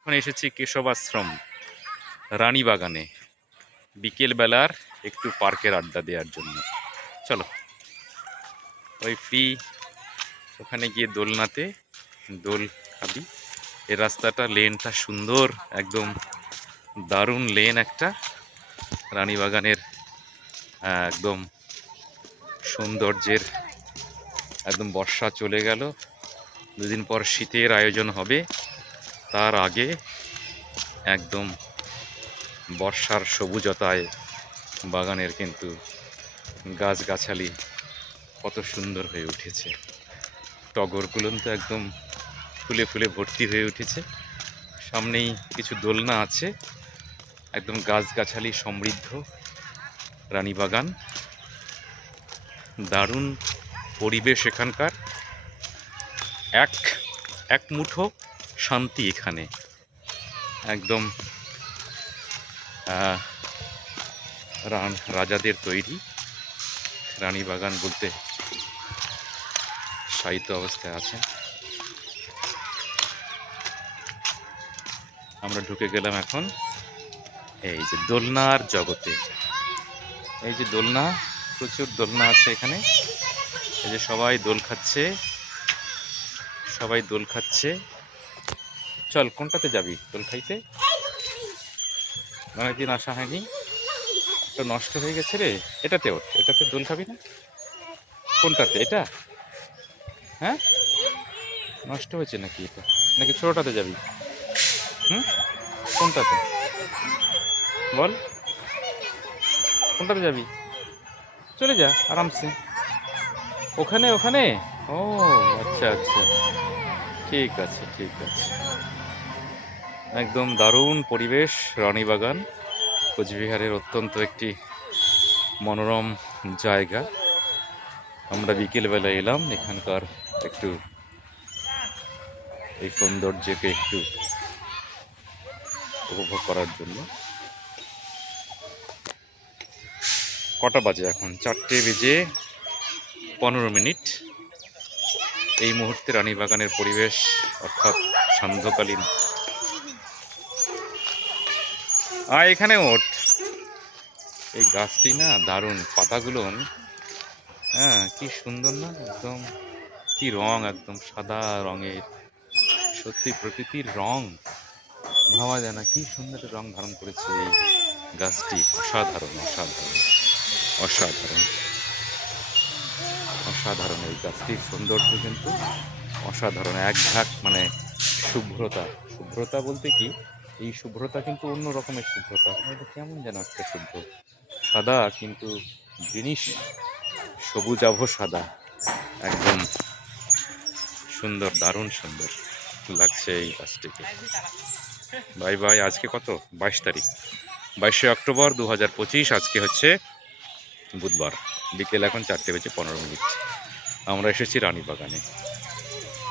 এখন এসেছি কেশব আশ্রম রানীবাগানে বিকেলবেলার একটু পার্কের আড্ডা দেওয়ার জন্য। চলো। ওই ফ্রি, ওখানে গিয়ে দোলনাতে দোল খাবি। এই রাস্তাটা, লেনটা সুন্দর, একদম দারুণ লেন একটা। রানীবাগানের একদম সৌন্দর্যের একদম বর্ষা চলে গেল। দুদিন পর শীতের আয়োজন হবে। তার আগে একদম বর্ষার সবুজতায় বাগানের কিন্তু গাছগাছালি কত সুন্দর হয়ে উঠেছে। টগরগুলো তো একদম ফুলে ফুলে ভর্তি হয়ে উঠেছে। সামনেই কিছু দোলনা আছে, একদম গাছগাছালি সমৃদ্ধ রানীবাগান দারুণ পরিবেশ এখানকার। এক এক মুঠো শান্তি এখানে। একদম রান- রাজাদের তৈরি। রানীবাগান বলতে সাহিত্য অবস্থায় আছে আমরা ঢুকে গেলাম এখন এই যে দোলনার জগতে। এই যে দোলনা, প্রচুর দোলনা আছে এখানে। এই যে সবাই দোল খাচ্ছে। সবাই দোল খাচ্ছে। চল, কোনটাতে যাবি? দোল খাইতে? অনেকদিন আসা হয়নি তো নষ্ট হয়ে গেছে রে। এটাতে ওঠ, এটাতে দোল খাবি না? কোনটাতে? এটা? হ্যাঁ? নষ্ট হয়েছে নাকি এটা? নাকি ছোটোটাতে যাবি? হুম? কোনটাতে? বল। কোনটাতে যাবি? চলে যা, আরামসে। ওখানে ওখানে? ও আচ্ছা আচ্ছা। ঠিক আছে ঠিক আছে। একদম দারুণ পরিবেশ রানীবাগান। কোচবিহারের অত্যন্ত একটি মনোরম জায়গা। আমরা বিকেলবেলা এলাম, এখানকার একটু এই সৌন্দর্যকে একটু উপভোগ করার জন্য। কটা বাজে এখন? চারটে বেজে পনেরো মিনিট। এই মুহূর্তে রানীবাগানের পরিবেশ অর্থাৎ সান্ধ্যকালীন। আর এখানে ওঠ এই গাছটি না দারুণ পাতাগুলো হ্যাঁ কি সুন্দর না একদম, কি রং একদম, সাদা রঙের, সত্যি প্রকৃতির রং। ভাবা যায় না, কি সুন্দর রং ধারণ করেছে এই গাছটি। অসাধারণ অসাধারণ অসাধারণ। অসাধারণ এই গাছটির সৌন্দর্য কিন্তু অসাধারণ, এক ঝাঁক মানে শুভ্রতা। শুভ্রতা বলতে কি? এই শুভ্রতা কিন্তু অন্য রকমের শুভ্রতা। এটা কেমন যেন একটা শুভ্র। সাদা কিন্তু জিনিস সবুজাভ সাদা। একদম সুন্দর, দারুণ সুন্দর লাগছে এই গাছটিকে। বাই বাই, আজকে কত? বাইশ তারিখ। বাইশে অক্টোবর দু হাজার পঁচিশ, আজকে হচ্ছে বুধবার। বিকেল এখন চারটে বেজে পনেরো মিনিট। আমরা এসেছি রানীবাগানে।